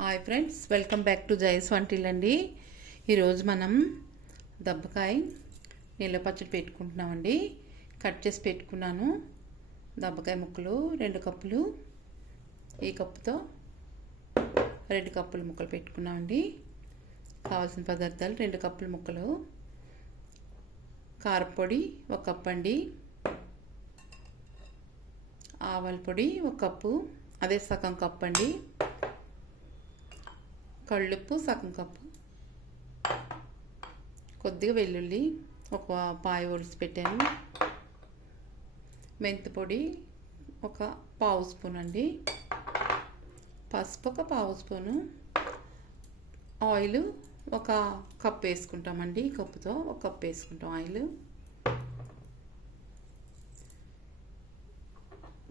Hi friends welcome back to జైస్ వంటిల్ అండి. ఈరోజు మనం దబ్బకాయ నీళ్ళ పచ్చడి పెట్టుకుంటున్నామండి. కట్ చేసి పెట్టుకున్నాను. దబ్బకాయ ముక్కలు రెండు కప్పులు. ఈ కప్పుతో రెండు కప్పులు ముక్కలు పెట్టుకున్నామండి. కావాల్సిన పదార్థాలు రెండు కప్పుల ముక్కలు. కారపొడి ఒక కప్పు అండి. ఆవాల పొడి ఒక కప్పు. అదే సగం కప్పు అండి. కళ్ళుప్పు సగం కప్పు. కొద్దిగా వెల్లుల్లి ఒక పాయ ఒలిసి పెట్టాను. మెంతి పొడి ఒక పావు స్పూన్ అండి. పసుపు ఒక పావు స్పూను. ఆయిల్ ఒక కప్ వేసుకుంటామండి ఈ కప్పుతో ఒక కప్ వేసుకుంటాం ఆయిల్.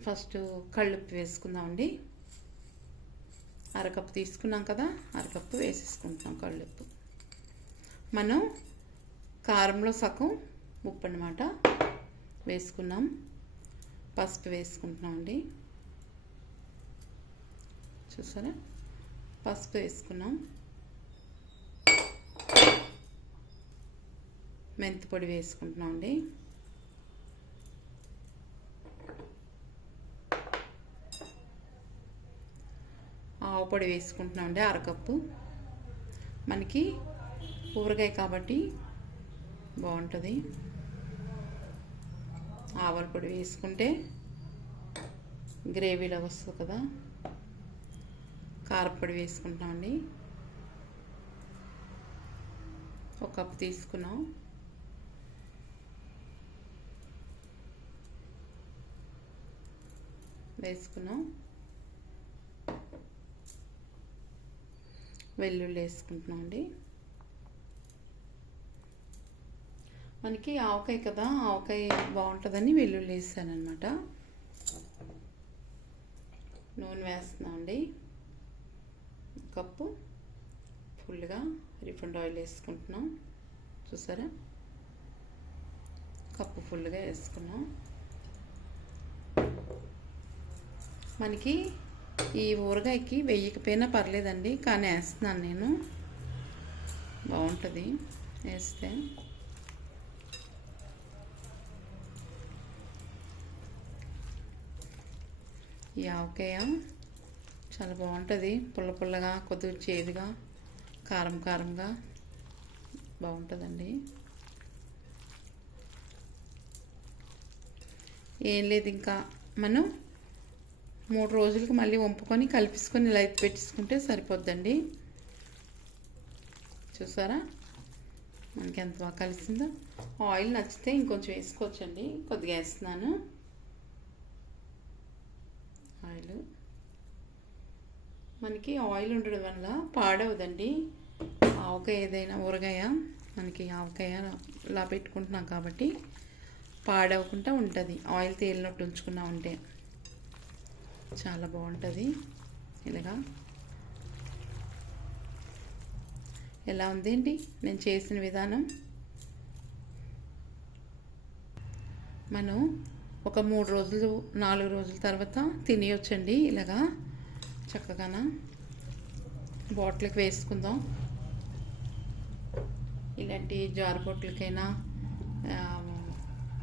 ఫస్ట్ కళ్ళుప్పు వేసుకుందామండి. అరకప్పు తీసుకున్నాం కదా అరకప్పు వేసేసుకుంటాం కళ్ళుప్పు. మనం కారంలో సగం ఉప్పు అనమాట వేసుకున్నాం. పసుపు వేసుకుంటున్నామండి చూసారా? పసుపు వేసుకున్నాం. మెంతి పొడి వేసుకుంటున్నాం అండి. ఆవు పొడి వేసుకుంటున్నాం అండి అరకప్పు. మనకి ఊరగాయ కాబట్టి బాగుంటుంది. ఆవల పొడి వేసుకుంటే గ్రేవీలో వస్తుంది కదా. కారపొడి వేసుకుంటున్నామండి ఒక కప్పు తీసుకున్నాం. వేసుకున్నాం. వెల్లుల్లి వేసుకుంటున్నాం అండి మనకి ఆవకాయ కదా ఆవకాయ బాగుంటుందని వెల్లుల్లి వేసాను అనమాట నూనె వేస్తున్నాం అండి కప్పు. ఫుల్గా రిఫండ్ ఆయిల్ వేసుకుంటున్నాం. చూసారా? కప్పు ఫుల్గా వేసుకున్నాం. మనకి ఈ ఊరగాయకి వెయ్యకపోయినా పర్లేదండి కానీ వేస్తున్నాను నేను. బాగుంటుంది వేస్తే. ఈ ఆవకాయ చాలా బాగుంటుంది పుల్ల పుల్లగా కొద్దిగా చేదుగా కారం కారంగా బాగుంటుందండి. ఏం లేదు ఇంకా. మనం మూడు రోజులకి మళ్ళీ వంపుకొని కలిపించుకొని ఇలా పెట్టించుకుంటే పెట్టేసుకుంటే సరిపోద్దండి. చూసారా? మనకి ఎంత బాగా కలిసిందో. ఆయిల్ నచ్చితే ఇంకొంచెం వేసుకోవచ్చండి. కొద్దిగా వేస్తున్నాను. ఆయిల్. మనకి ఆయిల్ ఉండడం వల్ల పాడవదండి. ఆవకాయ ఏదైనా ఊరగాయ మనకి ఆవకాయ ఇలా పెట్టుకుంటున్నాం కాబట్టి పాడవకుండా ఉంటుంది. ఆయిల్ తేలినట్టు ఉంచుకున్నా ఉంటే చాలా బాగుంటుంది. ఇలాగా ఎలా ఉందేంటి నేను చేసిన విధానం? మనం ఒక మూడు రోజులు నాలుగు రోజుల తర్వాత తినేయొచ్చండి. ఇలాగా. చక్కగాన. బాటిల్కి వేసుకుందాం. ఇలాంటి జారు బొట్లకైనా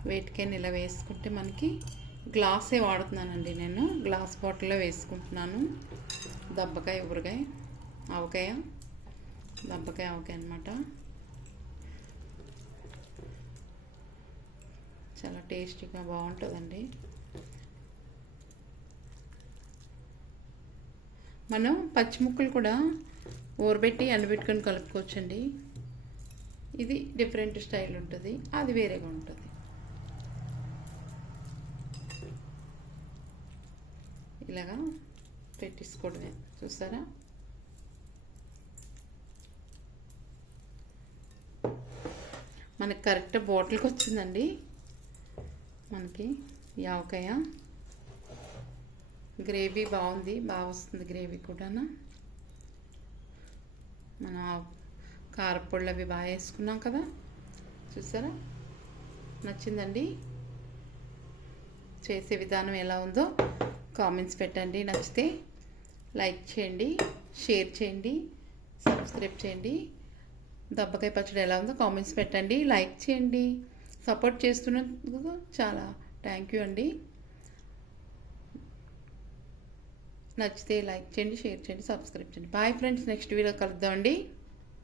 వేటికైనా ఇలా వేసుకుంటే మనకి గ్లాసే వాడుతున్నానండి నేను. గ్లాస్ బాటిల్లో వేసుకుంటున్నాను. దబ్బకాయ ఊరగాయ ఆవకాయ దబ్బకాయ ఆవకాయ అనమాట చాలా టేస్టీగా బాగుంటుందండి. మనం పచ్చిముక్కలు కూడా ఊరబెట్టి ఎండబెట్టుకొని కలుపుకోవచ్చండి. ఇది డిఫరెంట్ స్టైల్ ఉంటుంది. అది వేరేగా ఉంటుంది. ఇలాగా పెట్టేసుకోవడమే. చూసారా? మనకి కరెక్ట్ బాటిల్కి వచ్చిందండి. మనకి యావకాయ. గ్రేవీ బాగుంది బాగా వస్తుంది గ్రేవీ కూడా మనం కారపొళ్ళు అవి బాగా వేసుకున్నాం కదా. చూసారా? నచ్చిందండి. చేసే విధానం ఎలా ఉందో. కామెంట్స్ పెట్టండి నచ్చితే లైక్ చేయండి షేర్ చేయండి సబ్స్క్రైబ్ చేయండి. దబ్బకాయ పచ్చడి ఎలా ఉందో కామెంట్స్ పెట్టండి లైక్ చేయండి. సపోర్ట్ చేస్తున్నందుకు చాలా థ్యాంక్ యూ అండి. నచ్చితే లైక్ చేయండి షేర్ చేయండి సబ్స్క్రైబ్ చేయండి. బాయ్ ఫ్రెండ్స్ నెక్స్ట్ వీడియో కలుద్దామండి